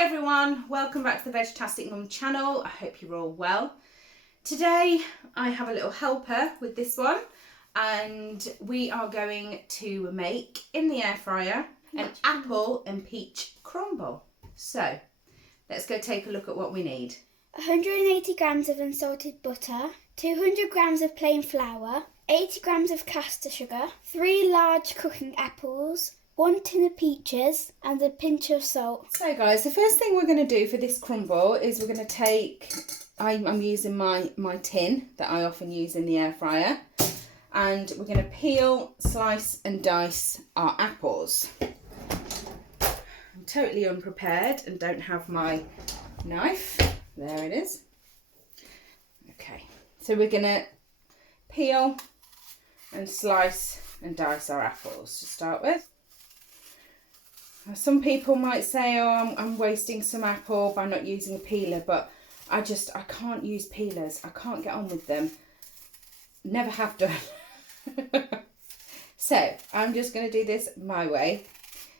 Hi everyone, welcome back to the Vegtastic Mum channel. I hope you're all well. Today I have a little helper with this one and we are going to make in the air fryer an apple and peach crumble. So let's go take a look at what we need. 180 grams of unsalted butter, 200 grams of plain flour, 80 grams of caster sugar, 3 large cooking apples, 1 tin of peaches and a pinch of salt. So guys, the first thing we're going to do for this crumble is we're going to take, I'm using my tin that I often use in the air fryer, and we're going to peel, slice and dice our apples. I'm totally unprepared and don't have my knife. There it is. Okay, so we're going to peel and slice and dice our apples to start with. Some people might say, oh, I'm wasting some apple by not using a peeler, but I can't use peelers. I can't get on with them. Never have done. So I'm just going to do this my way.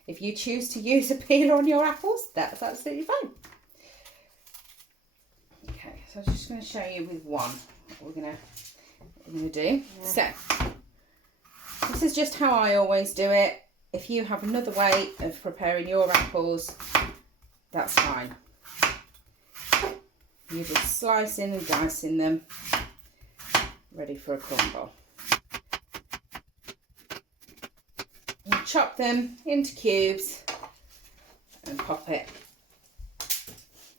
If you choose to use a peeler on your apples, that's absolutely fine. Okay, so I'm just going to show you with one what we're going to do. Yeah. So this is just how I always do it. If you have another way of preparing your apples, that's fine. You're just slicing and dicing them, ready for a crumble. You chop them into cubes and pop it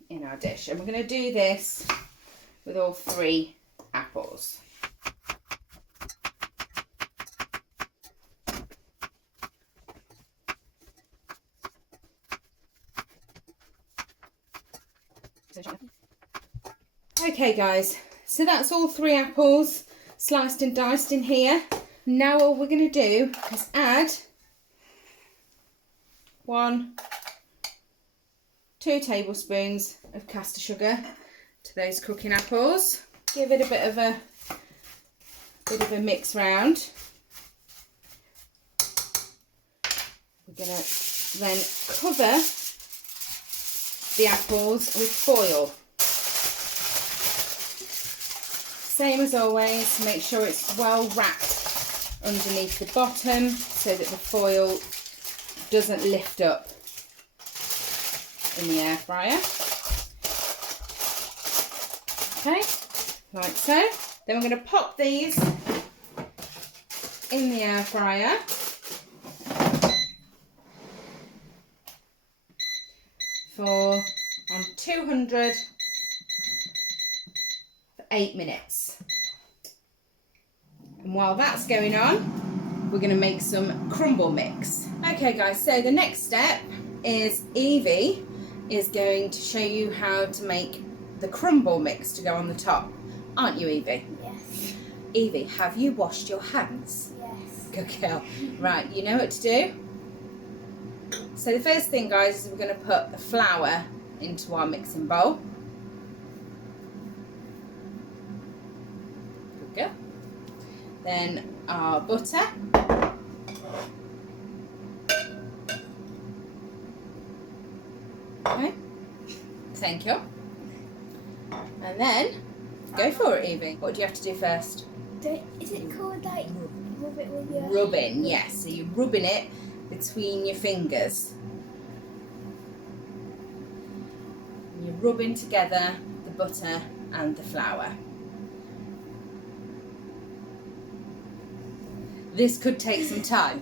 in our dish. And we're going to do this with all 3 apples. Okay guys, so that's all 3 apples sliced and diced in here. Now all we're going to do is add 2 tablespoons of caster sugar to those cooking apples. Give it a bit of a mix round. We're going to then cover the apples with foil. Same as always, make sure it's well wrapped underneath the bottom so that the foil doesn't lift up in the air fryer. Okay, like so. Then we're going to pop these in the air fryer for on 200 for 8 minutes. And while that's going on, we're going to make some crumble mix. Okay guys, so the next step is Evie is going to show you how to make the crumble mix to go on the top. Aren't you, Evie? Yes. Evie, have you washed your hands? Yes. Good girl. Right, you know what to do? So the first thing guys is we're going to put the flour into our mixing bowl. Good girl. Then our butter. Okay, thank you. And then go for it, Evie. What do you have to do first? Is it called like rub it with your... Rubbing, yes. So you're rubbing it between your fingers. And you're rubbing together the butter and the flour. This could take some time.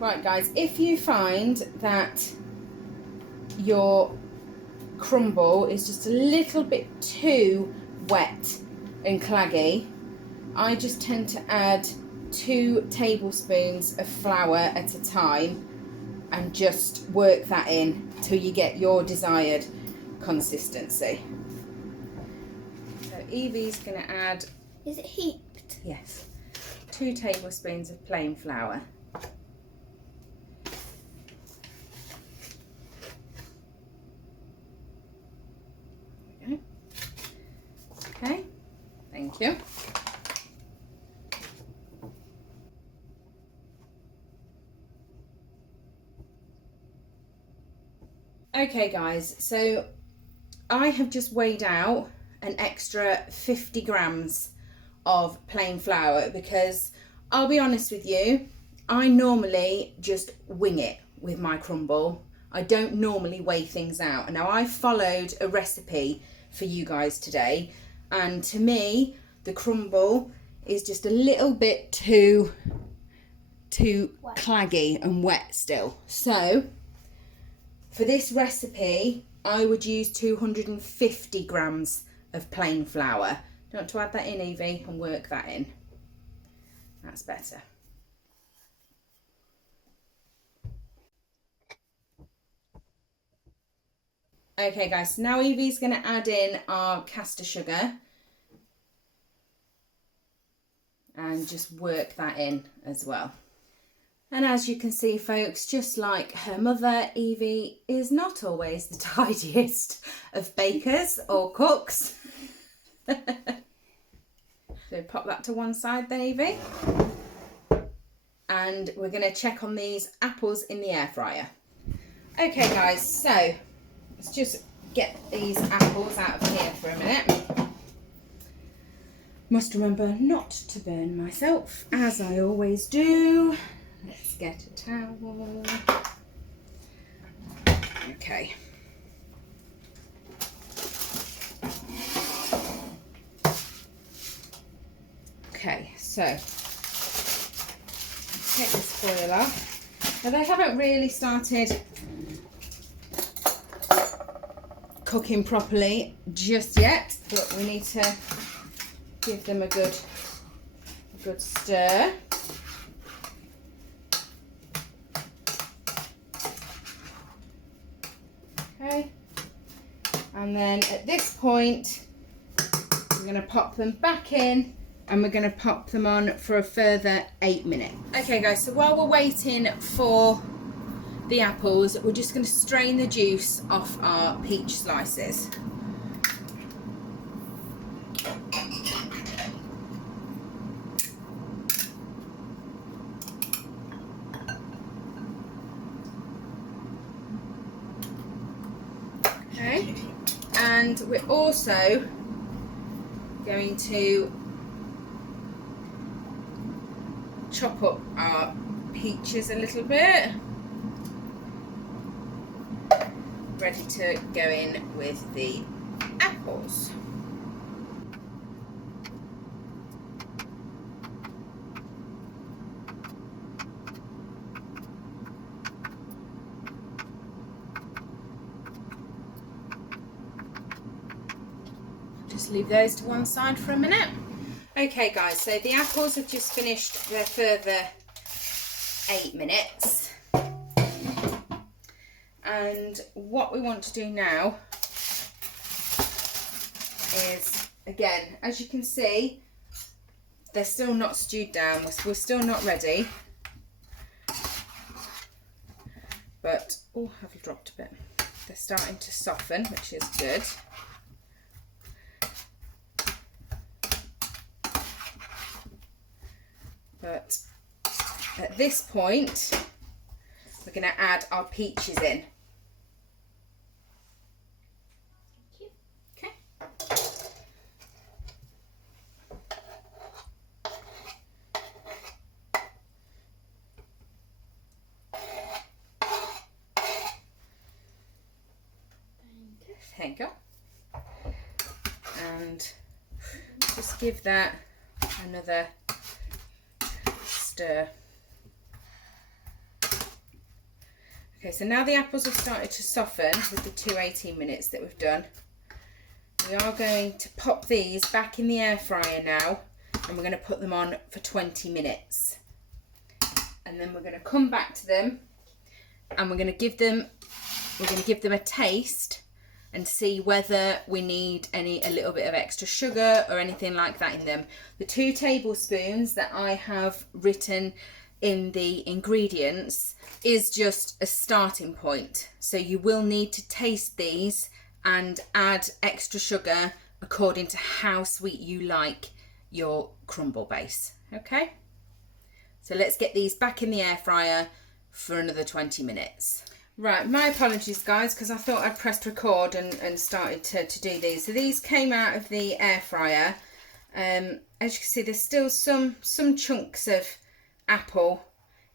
Right guys, if you find that your crumble is just a little bit too wet and claggy, I just tend to add 2 tablespoons of flour at a time and just work that in till you get your desired consistency. So Evie's going to add... Is it heaped? Yes. 2 tablespoons of plain flour. Okay, thank you. Okay guys, so I have just weighed out an extra 50 grams of plain flour because I'll be honest with you, I normally just wing it with my crumble. I don't normally weigh things out. Now I followed a recipe for you guys today, and to me the crumble is just a little bit too claggy and wet still. So for this recipe I would use 250 grams of plain flour. Do you want to add that in, Evie, and work that in? That's better. Okay guys, so now Evie's going to add in our caster sugar and just work that in as well. And as you can see folks, just like her mother, Evie is not always the tidiest of bakers or cooks. So pop that to one side then, Evie. And we're going to check on these apples in the air fryer. Okay guys, so let's just get these apples out of here for a minute. Must remember not to burn myself, as I always do. Let's get a towel. Okay. Okay, so let's take this foil off. Now they haven't really started cooking properly just yet, but we need to give them a good stir. Okay, and then at this point we're going to pop them back in and we're going to pop them on for a further 8 minutes. Okay guys, so while we're waiting for the apples, we're just going to strain the juice off our peach slices. Okay, and we're also going to chop up our peaches a little bit, ready to go in with the apples. Just leave those to one side for a minute. Okay guys, so the apples have just finished their further 8 minutes. And what we want to do now is, again, as you can see, they're still not stewed down. We're still not ready. But, oh, I've dropped a bit. They're starting to soften, which is good. But at this point, we're going to add our peaches in. Okay. There you go. And just give that another stir. Okay, so now the apples have started to soften with the 2 18 minutes that we've done. We are going to pop these back in the air fryer now, and we're going to put them on for 20 minutes. And then we're going to come back to them and we're going to give them a taste and see whether we need a little bit of extra sugar or anything like that in them. The 2 tablespoons that I have written in the ingredients is just a starting point. So you will need to taste these and add extra sugar according to how sweet you like your crumble base. Okay? So let's get these back in the air fryer for another 20 minutes. Right, my apologies guys, because I thought I'd pressed record and started to do these. So these came out of the air fryer. As you can see, there's still some chunks of apple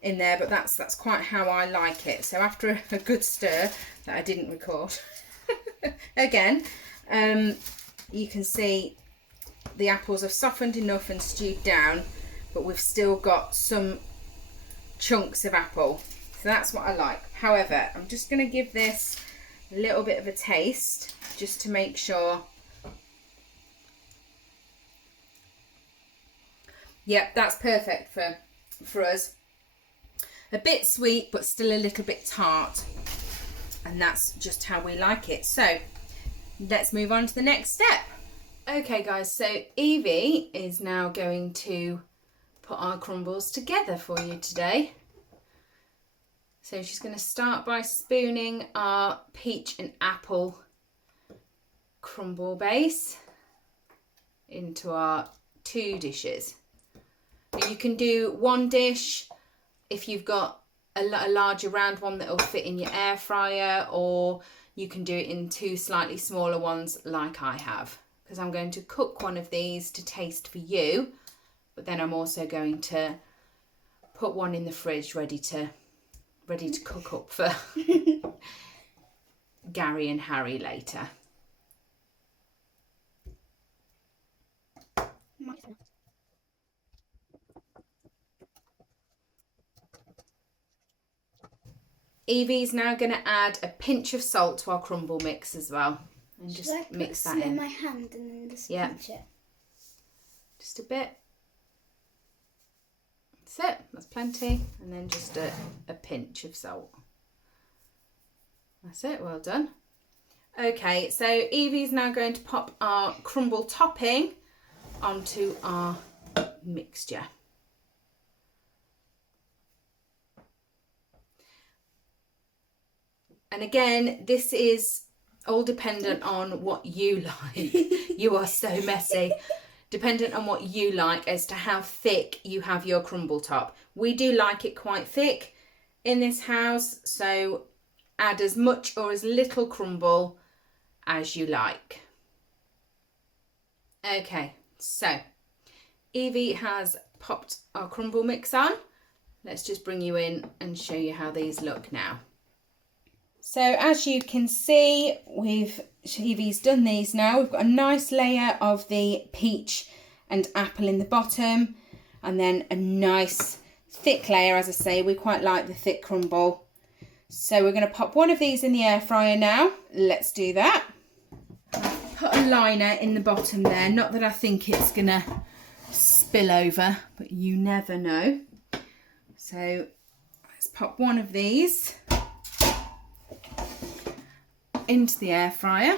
in there, but that's quite how I like it. So after a good stir that I didn't record again, you can see the apples have softened enough and stewed down, but we've still got some chunks of apple. So that's what I like. However, I'm just going to give this a little bit of a taste just to make sure. Yep, that's perfect for us. A bit sweet, but still a little bit tart. And that's just how we like it. So let's move on to the next step. Okay guys, so Evie is now going to put our crumbles together for you today. So she's going to start by spooning our peach and apple crumble base into our 2 dishes. Now you can do 1 dish if you've got a larger round one that will fit in your air fryer, or you can do it in 2 slightly smaller ones like I have, because I'm going to cook one of these to taste for you, but then I'm also going to put one in the fridge ready to cook up for Gary and Harry later. Evie's now going to add a pinch of salt to our crumble mix as well, and just mix that in. My hand and then just pinch it. Just a bit. That's it. That's plenty. And then just a pinch of salt. That's it. Well done. Okay, so Evie's now going to pop our crumble topping onto our mixture. And again, this is all dependent on what you like. You are so messy. Dependent on what you like as to how thick you have your crumble top. We do like it quite thick in this house, so add as much or as little crumble as you like. Okay, so Evie has popped our crumble mix on. Let's just bring you in and show you how these look now. So as you can see, Evie's done these now. We've got a nice layer of the peach and apple in the bottom, and then a nice thick layer. As I say, we quite like the thick crumble. So we're going to pop one of these in the air fryer now. Let's do that. Put a liner in the bottom there. Not that I think it's going to spill over, but you never know. So let's pop one of these into the air fryer.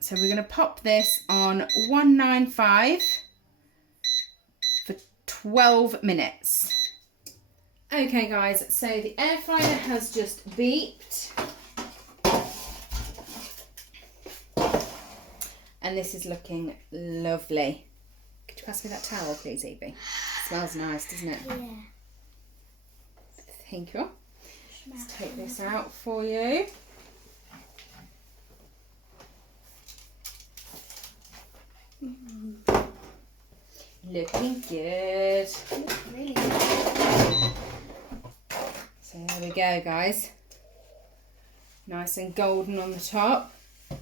So we're going to pop this on 195 for 12 minutes. Okay guys, so the air fryer has just beeped. And this is looking lovely. Could you pass me that towel please, Evie? It smells nice, doesn't it? Yeah. Thank you. Let's take this out for you. Looking good. Looks really good. So there we go guys. Nice and golden on the top. You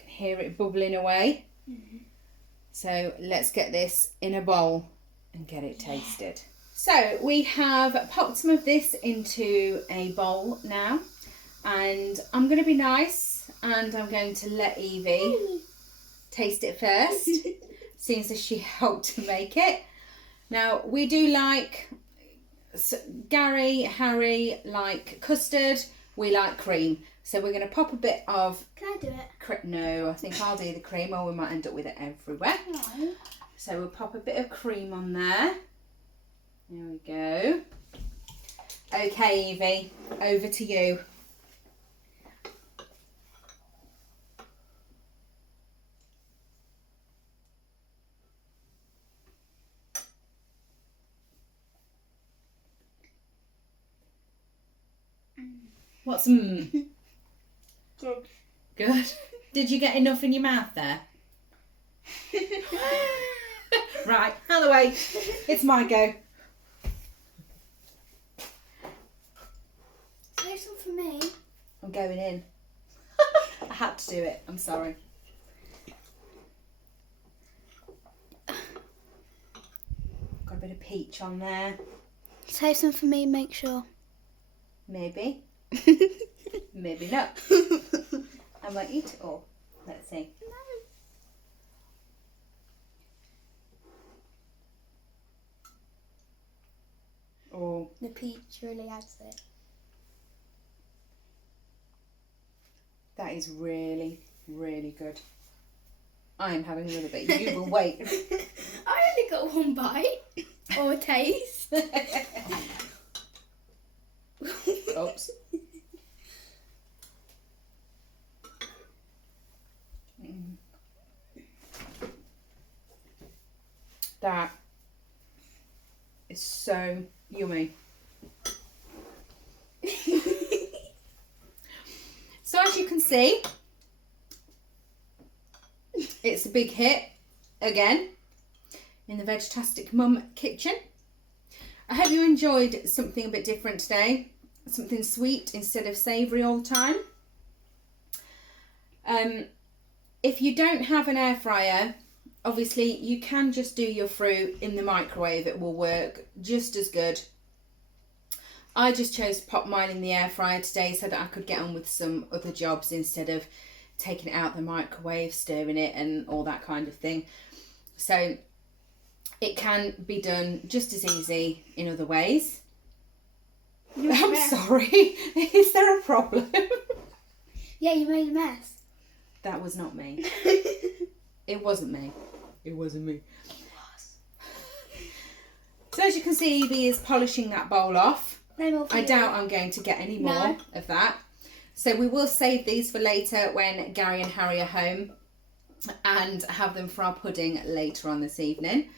can hear it bubbling away. So let's get this in a bowl and get it tasted. So we have popped some of this into a bowl now, and I'm going to be nice and I'm going to let Evie taste it first, seeing as she helped to make it. Now we do like, Gary, Harry like custard, we like cream. So we're going to pop a bit of... Can I do it? No, I think I'll do the cream, or we might end up with it everywhere. No. So we'll pop a bit of cream on there. There we go. Okay, Evie, over to you. What's Good. Good. Did you get enough in your mouth there? Right, out of the way. It's my go. Save some for me. I'm going in. I had to do it. I'm sorry. Got a bit of peach on there. Save some for me, make sure. Maybe. Maybe not. I might eat it all. Let's see. Oh, The peach really adds it. that is really, really good. I am having another bit. You will wait. I only got one bite. Or a taste. Oops. That is so yummy. So as you can see, it's a big hit again in the Vegtastic Mum kitchen. I hope you enjoyed something a bit different today, something sweet instead of savoury all the time. If you don't have an air fryer, obviously you can just do your fruit in the microwave. It will work just as good. I just chose to pop mine in the air fryer today so that I could get on with some other jobs instead of taking it out the microwave, stirring it and all that kind of thing. So it can be done just as easy in other ways. I'm sorry. Is there a problem? Yeah, you made a mess. That was not me. It wasn't me. It wasn't me. So as you can see, Evie is polishing that bowl off. No more for I you. doubt I'm going to get any more of that. So we will save these for later when Gary and Harry are home and have them for our pudding later on this evening.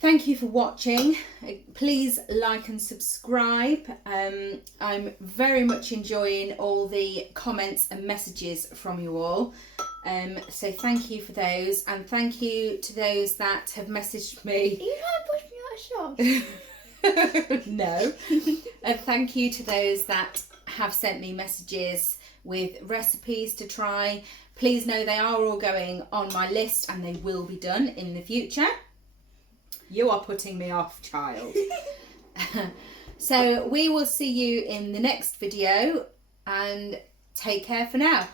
Thank you for watching. Please like and subscribe. I'm very much enjoying all the comments and messages from you all. So thank you for those, and thank you to those that have messaged me. Are you trying to push me out of shop? No. And thank you to those that have sent me messages with recipes to try. Please know they are all going on my list and they will be done in the future. You are putting me off, child. So we will see you in the next video, and take care for now.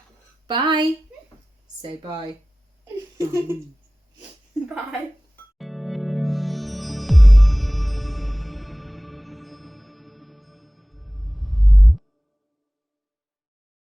Bye. Say bye. Bye.